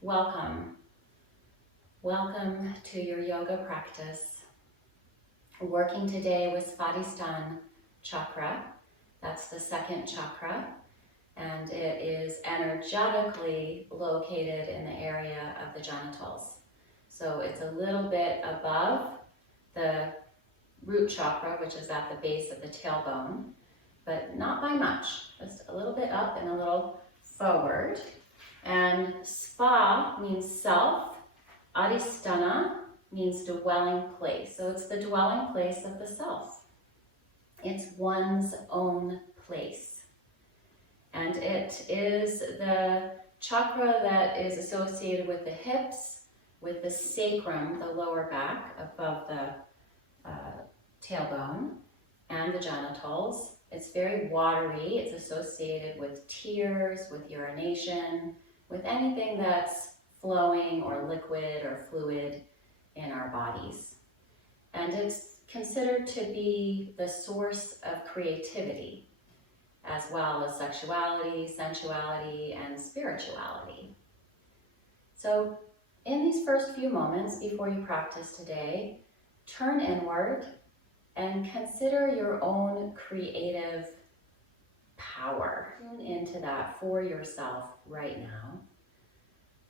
Welcome. Welcome to your yoga practice. We're working today with Sacral Chakra. That's the second chakra, and it is energetically located in the area of the genitals. So it's a little bit above the root chakra, which is at the base of the tailbone, but not by much, just a little bit up and a little forward. And spa means self, adhisthana means dwelling place. So it's the dwelling place of the self. It's one's own place. And it is the chakra that is associated with the hips, with the sacrum, the lower back above the tailbone, and the genitals. It's very watery. It's associated with tears, with urination, with anything that's flowing or liquid or fluid in our bodies. And it's considered to be the source of creativity, as well as sexuality, sensuality, and spirituality. So in these first few moments before you practice today, turn inward and consider your own creative power. Tune into that for yourself right now.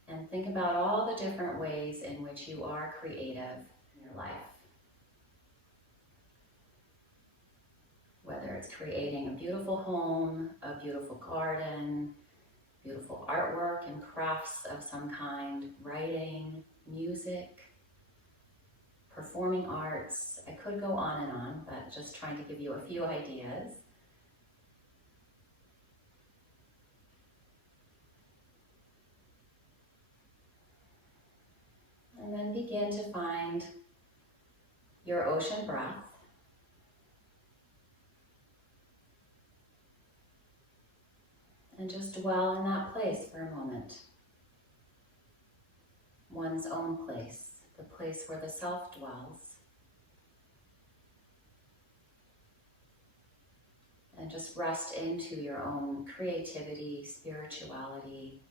And think about all the different ways in which you are creative in your life. Whether it's creating a beautiful home, a beautiful garden, beautiful artwork and crafts of some kind, writing, music, performing arts. I could go on and on, but just trying to give you a few ideas. And then begin to find your ocean breath. And just dwell in that place for a moment. One's own place, the place where the self dwells. And just rest into your own creativity, spirituality.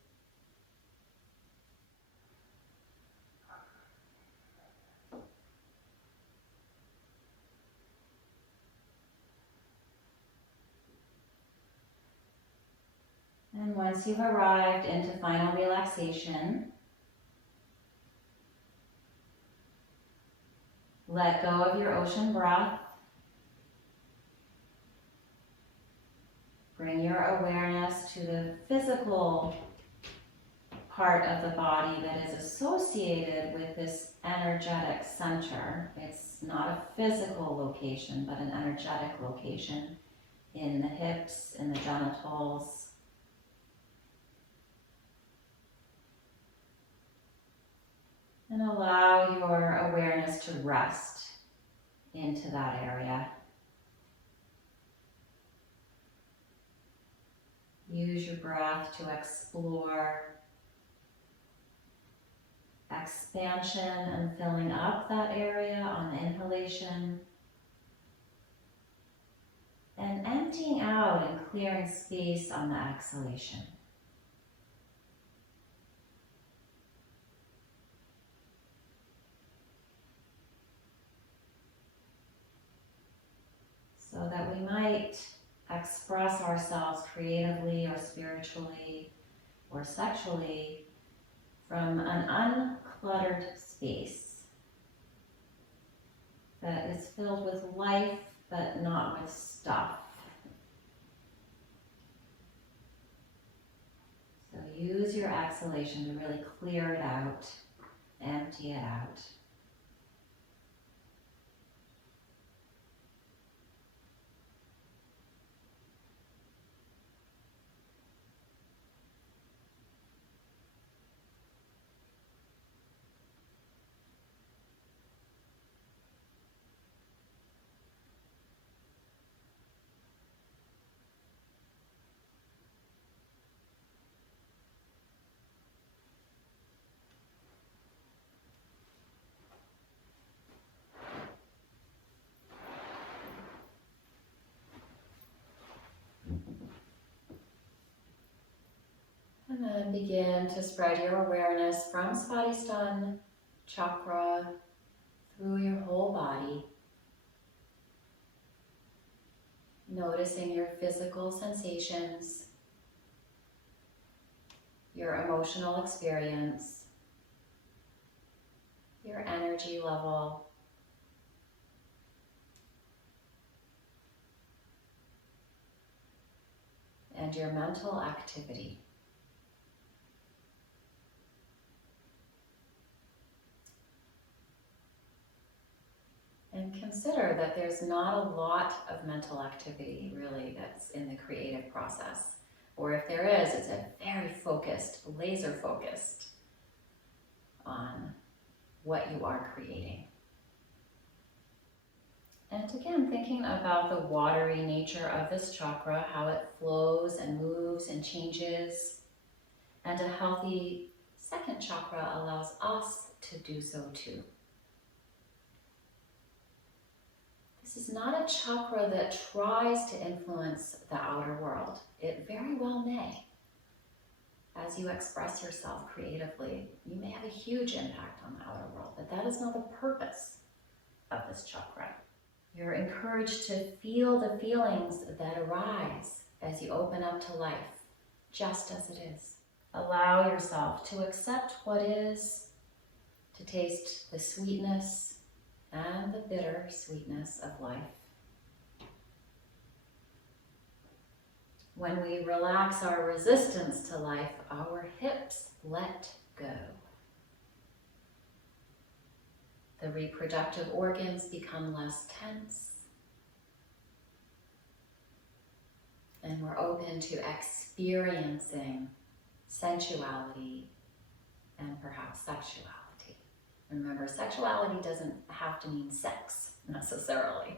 And once you've arrived into final relaxation, let go of your ocean breath. Bring your awareness to the physical part of the body that is associated with this energetic center. It's not a physical location, but an energetic location in the hips, in the genitals. And allow your awareness to rest into that area. Use your breath to explore expansion and filling up that area on the inhalation, and emptying out and clearing space on the exhalation. So that we might express ourselves creatively or spiritually or sexually from an uncluttered space that is filled with life but not with stuff. So use your exhalation to really clear it out, empty it out. And begin to spread your awareness from Svadhisthana chakra through your whole body, noticing your physical sensations, your emotional experience, your energy level, and your mental activity. And consider that there's not a lot of mental activity really that's in the creative process. Or if there is, it's a very focused, laser focused on what you are creating. And again, thinking about the watery nature of this chakra, how it flows and moves and changes. And a healthy second chakra allows us to do so too. This is not a chakra that tries to influence the outer world. It very well may. As you express yourself creatively, you may have a huge impact on the outer world, but that is not the purpose of this chakra. You're encouraged to feel the feelings that arise as you open up to life, just as it is. Allow yourself to accept what is, to taste the sweetness and the bitter sweetness of life. When we relax our resistance to life, our hips let go. The reproductive organs become less tense, and we're open to experiencing sensuality and perhaps sexuality. Remember, sexuality doesn't have to mean sex necessarily,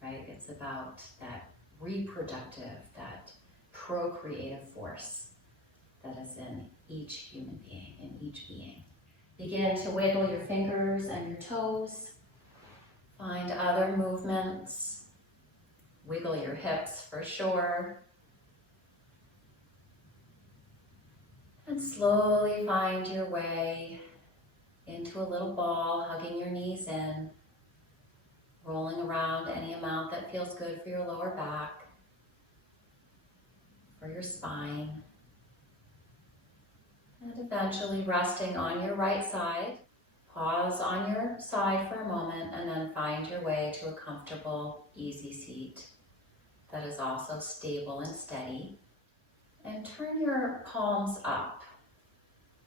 right? It's about that reproductive, that procreative force that is in each human being, in each being. Begin to wiggle your fingers and your toes. Find other movements. Wiggle your hips for sure. And slowly find your way into a little ball, hugging your knees in, rolling around any amount that feels good for your lower back, for your spine, and eventually resting on your right side. Pause on your side for a moment and then find your way to a comfortable, easy seat that is also stable and steady. And turn your palms up.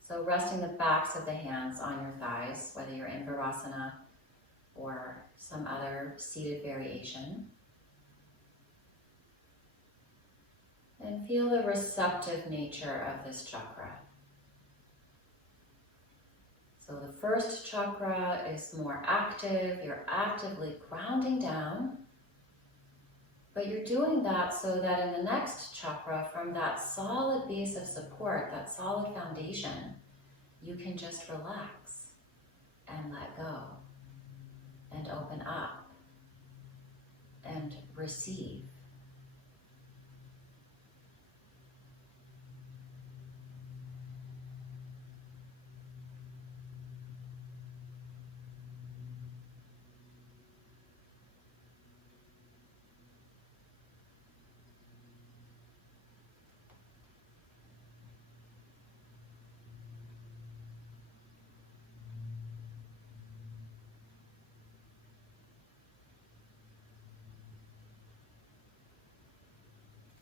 So resting the backs of the hands on your thighs, whether you're in Virasana or some other seated variation. And feel the receptive nature of this chakra. So the first chakra is more active, you're actively grounding down, but you're doing that so that in the next chakra, from that solid base of support, that solid foundation, you can just relax and let go and open up and receive.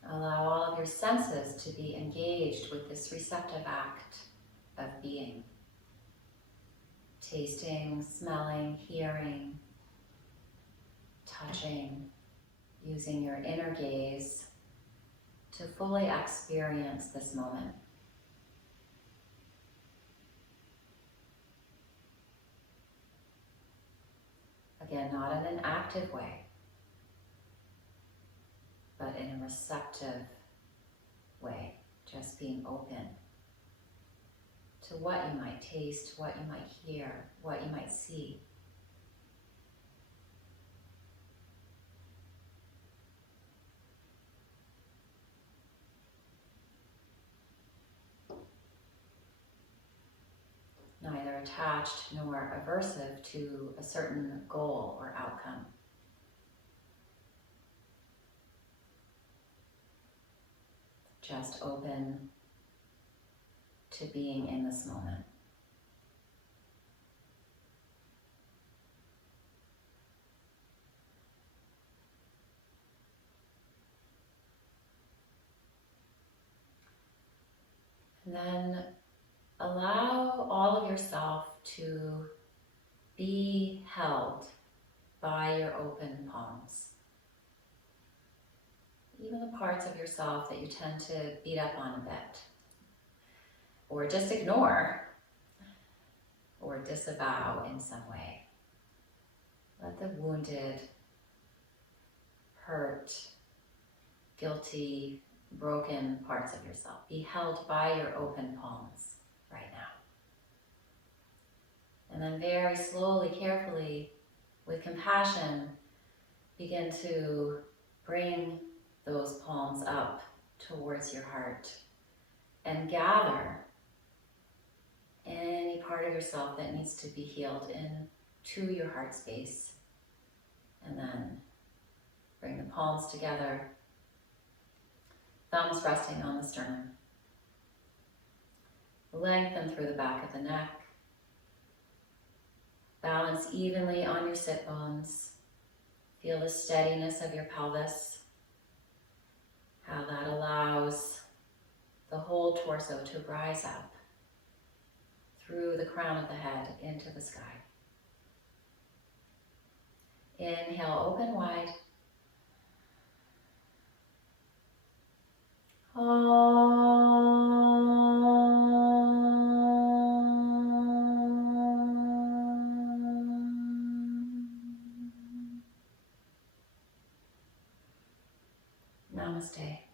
Allow all of your senses to be engaged with this receptive act of being. Tasting, smelling, hearing, touching, using your inner gaze to fully experience this moment. Again, not in an active way, but in a receptive way, just being open to what you might taste, what you might hear, what you might see. attached nor aversive to a certain goal or outcome. Just open to being in this moment. And then allow all of yourself to be held by your open palms. Even the parts of yourself that you tend to beat up on a bit, or just ignore, or disavow in some way. Let the wounded, hurt, guilty, broken parts of yourself be held by your open palms right now. And then very slowly, carefully, with compassion, begin to bring those palms up towards your heart and gather any part of yourself that needs to be healed into your heart space. And then bring the palms together, thumbs resting on the sternum. Lengthen through the back of the neck. Balance evenly on your sit bones. Feel the steadiness of your pelvis, how that allows the whole torso to rise up through the crown of the head into the sky. Inhale, open wide. Namaste.